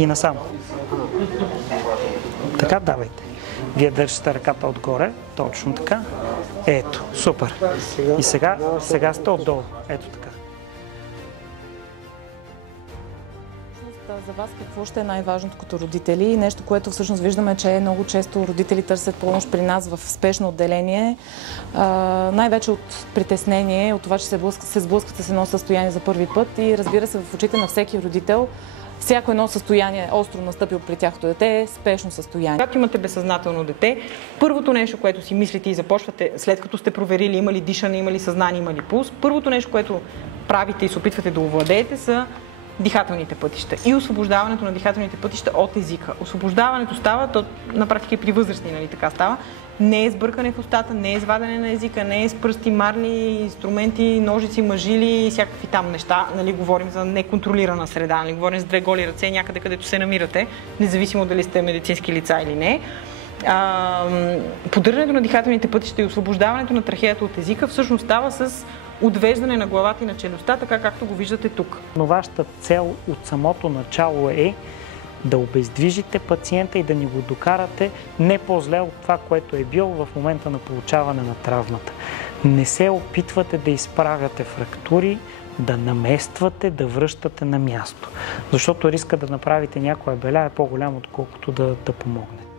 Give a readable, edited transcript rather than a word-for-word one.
И насам. Така, давайте. Вие държите ръката отгоре, точно така. Ето, супер. И сега сте отдолу. Ето така. За вас какво ще е най-важното като родители? И нещо, което всъщност виждаме, че много често родители търсят помощ при нас в спешно отделение. Най-вече от притеснение, от това, че се сблъскват с едно състояние за първи път и разбира се в очите на всеки родител, всяко едно състояние, остро настъпило при тяхното дете, е спешно състояние. Когато имате безсъзнателно дете, първото нещо, което си мислите и започвате, след като сте проверили има ли дишане, има ли съзнание, има ли пулс, първото нещо, което правите и се опитвате да овладеете, са дихателните пътища и освобождаването на дихателните пътища от езика. Освобождаването става, то на практика и при възрастни, нали, така става, не е с бъркане в устата, не е извадене на езика, не е с пръсти, марли, инструменти, ножици, мъжили и всякакви там неща. Нали, говорим за неконтролирана среда, нали, говорим с две голи ръце някъде, където се намирате, независимо дали сте медицински лица или не. Поддържането на дихателните пътища и освобождаването на трахеята от езика всъщност става с отвеждане на главата и на челюстта, така както го виждате тук. Но вашата цел от самото начало е да обездвижите пациента и да ни го докарате не по-зле от това, което е бил в момента на получаване на травмата. Не се опитвате да изправяте фрактури, да намествате, да връщате на място. Защото риска да направите някоя беля е по-голям, отколкото да помогнете.